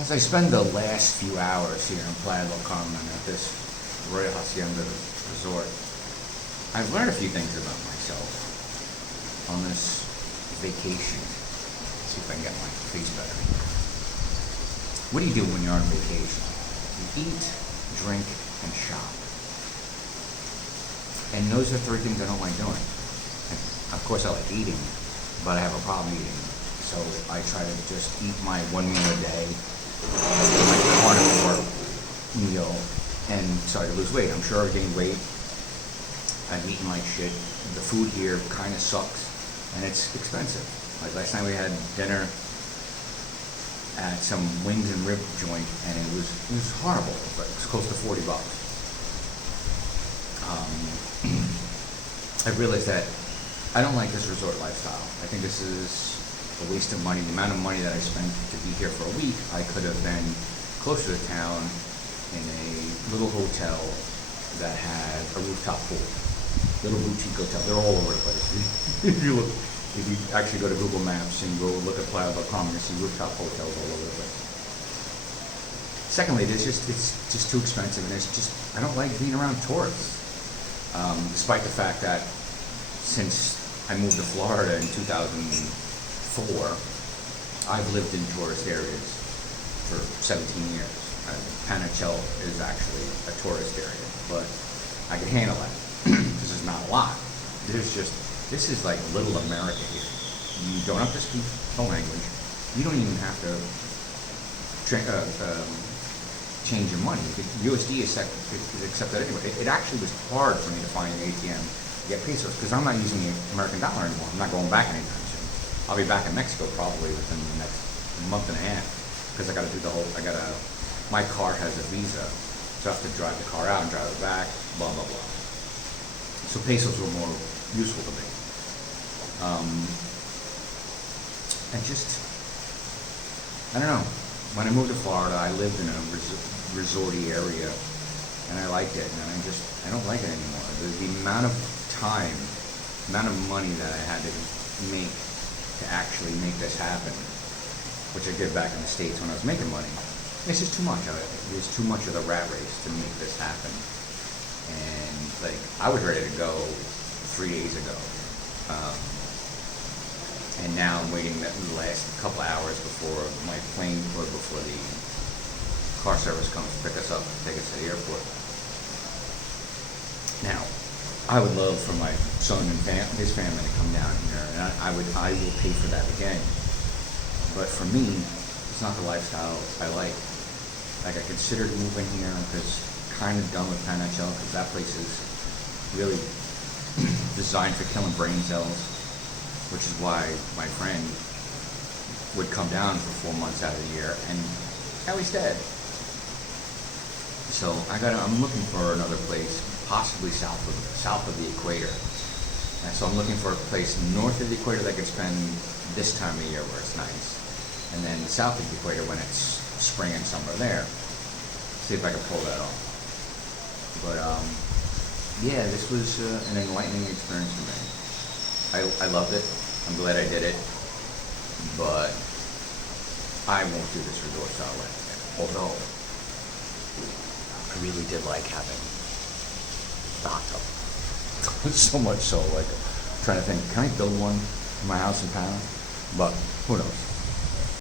As I spend the last few hours here in Playa del Carmen at this Royal Hacienda Resort, I've learned a few things about myself on this vacation. Let's see if I can get my face better. What do you do when you're on vacation? You eat, drink, and shop. And those are three things I don't like doing. And of course, I like eating, but I have a problem eating. So I try to just eat my one meal a day, my carnivore meal, and start to lose weight. I'm sure I've gained weight. I've eaten like shit. The food here kind of sucks, and it's expensive. Like last night we had dinner at some wings and rib joint, and it was horrible. But it was close to $40. I realized that I don't like this resort lifestyle. I think this is a waste of money. The amount of money that I spent to be here for a week, I could have been closer to town in a little hotel that had a rooftop pool. Little boutique hotel. They're all over the place. If you actually go to Google Maps and go look at Playa del Carmen, you see rooftop hotels all over the place. Secondly, it's just too expensive, and I don't like being around tourists. Despite the fact that since I moved to Florida in 2004, I've lived in tourist areas for 17 years. Panachel is actually a tourist area, but I can handle that. This is not a lot. This is like little America here. You don't have to speak the language. You don't even have to change your money. USD is accepted anyway. It actually was hard for me to find an ATM to get pesos because I'm not using the American dollar anymore. I'm not going back anytime soon. I'll be back in Mexico probably within the next month and a half because I got to do my car has a visa, so I have to drive the car out and drive it back, blah, blah, blah. So pesos were more useful to me. I don't know. When I moved to Florida, I lived in a resorty area, and I liked it, and I don't like it anymore. The amount of time, amount of money that I had to make to actually make this happen, which I did back in the States when I was making money, it's just too much of it. It was too much of the rat race to make this happen. And like, I was ready to go 3 days ago. And now I'm waiting the last couple hours before my plane, or before the car service comes to pick us up and take us to the airport. Now, I would love for my son and his family to come down here, and I will pay for that again. But for me, it's not the lifestyle I like. Like, I considered moving here because kind of done with Panachel because that place is really designed for killing brain cells, which is why my friend would come down for 4 months out of the year, and now he's dead. So I'm looking for another place, possibly south of the equator. And so I'm looking for a place north of the equator that I could spend this time of year where it's nice, and then south of the equator when it's spring and summer there. See if I can pull that off. But yeah, this was an enlightening experience for me. I loved it. I'm glad I did it, but I won't do this resort style life. Although I really did like having the hot tub. So much so, like, I'm trying to think, can I build one in my house in Panama? But who knows?